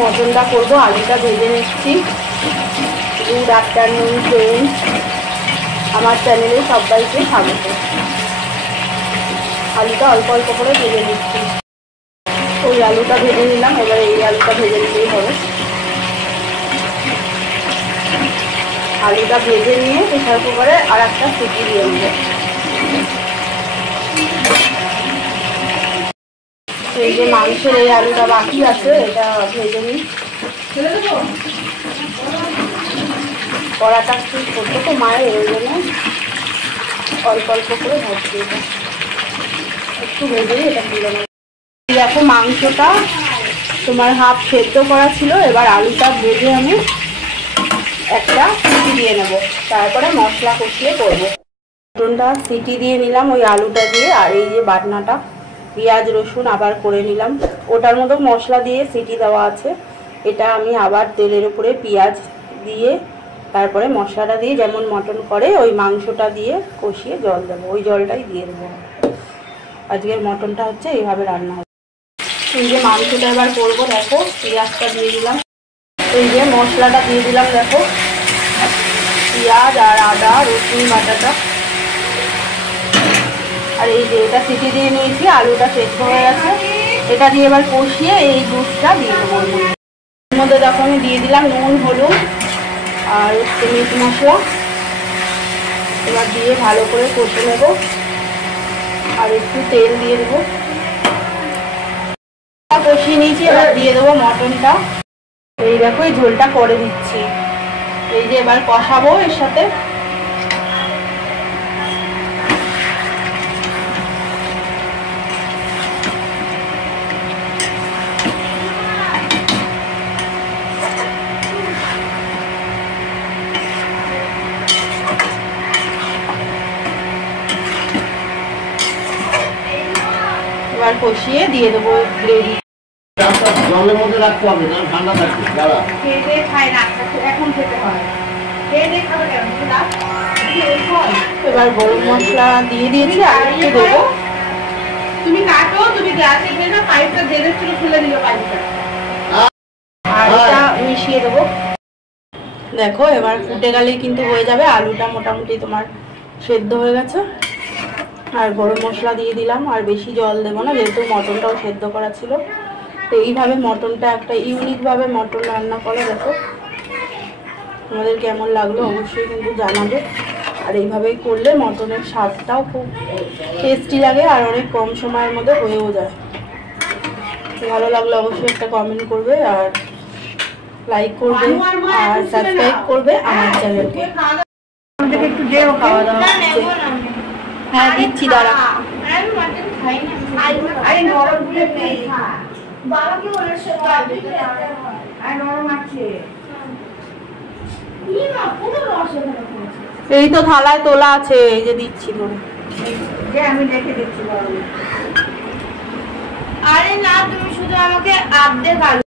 মটনটা করবো। আলুটা ভেজে নিচ্ছি। গুড আফটারনুন ফ্রেন্ডস, আমার চ্যানেলে সবাইকে স্বাগত। আলুটা অল্প অল্প করে ভেজে নিচ্ছি। ওই আলুটা ভেজে নিলাম, এবার এই আলুটা ভেজে নিতেই হবে। আলুটা ভেজে নিয়ে প্রেসার কুকারে আর একটা সিটি দিয়ে নেব। এই যে মাংসের এই আলুটা বাকি আছে, এটা ভেজে নিই। কড়াটা একটু ছোট তো মায়ের, ওই জন্য অল্প অল্প করে ভাজছি। এটা একটু ভেজে এটা তুলে নেব। দেখো মাংসটা তোমার হাফ সেদ্ধ করা ছিল, এবার আলুটা ভেজে আমি একটা সিটি দিয়ে নেব, তারপরে মশলা কষিয়ে করবো। মটনটা সিটি দিয়ে নিলাম ওই আলুটা দিয়ে, আর এই যে বাটনাটা পেঁয়াজ রসুন আবার করে নিলাম। ওটার মতো মশলা দিয়ে সিটি দেওয়া আছে, এটা আমি আবার তেলের উপরে পেঁয়াজ দিয়ে তারপরে মশলাটা দিয়ে যেমন মটন করে ওই মাংসটা দিয়ে কষিয়ে জল দেবো, ওই জলটাই দিয়ে দেবো। আজকের মটনটা হচ্ছে এইভাবে রান্না হবে। এই যে মাংসটা এবার করবো, দেখো পেঁয়াজটা দিয়ে দিলাম, এই যে মশলাটা দিয়ে দিলাম, দেখো পেঁয়াজ আর আদা রসুন বাটাটা, আর এই যে এটা সিটি দিয়ে নিয়েছি, আলুটা সেদ্ধ হয়ে গেছে। এটা দিয়ে এবার কষিয়ে এই দুধটা দিয়ে দেবো। এর মধ্যে দেখো আমি দিয়ে দিলাম নুন হলুদ আর মিট মশলা, এবার দিয়ে ভালো করে কষে নেব। আর একটু তেল দিয়ে দেবো, কষিয়ে নিয়েছি। এবার দিয়ে দেবো মটনটা। এই দেখো এই ঝোলটা করে দিচ্ছি। এই যে এবার কষাবো এর সাথে। এবার কষিয়ে দিয়ে দেবো গ্রেভি। জলের মধ্যে রাখতে হবে না, ঠান্ডা থাকবে। দাঁড়া, খেতে খায় না, এখন খেতে হয়। খেয়ে খাবে কেন? এবার গরম মশলা দিয়ে দিয়েছি, আর একটু দেবো। তুমি কাটো, তুমি গ্যাসে দিয়ে না, পাইপটা জেলে ছিল খুলে দিও পাইপটা, আর এটা মিশিয়ে দেবো। দেখো এবার ফুটে গেলেই কিন্তু হয়ে যাবে। আলুটা মোটামুটি তোমার সেদ্ধ হয়ে গেছে। আর গরম মশলা দিয়ে দিলাম, আর বেশি জল দেবো না, যেহেতু মটনটাও সেদ্ধ করা ছিল। তো এইভাবে মটনটা একটা ইউনিকভাবে মটন রান্না করে দেখো, তোমাদের কেমন লাগলো অবশ্যই কিন্তু জানাবে। আর এইভাবেই করলে মটনের স্বাদটাও খুব টেস্টি লাগে, আর অনেক কম সময়ের মধ্যে হয়েও যায়। ভালো লাগলে অবশ্যই একটা কমেন্ট করবে, আর লাইক করবে, আর সাবস্ক্রাইব করবে আমার চ্যানেলকে। একটু দেও, খাওয়া দাওয়া হচ্ছে। হ্যাঁ দিচ্ছি, দাঁড়া। এই তো থালায় তোলা আছে, এই যে দিচ্ছি ধরে, আমি দেখে দিচ্ছি। আরে না, তুমি শুধু আমাকে আর্ধেক আলু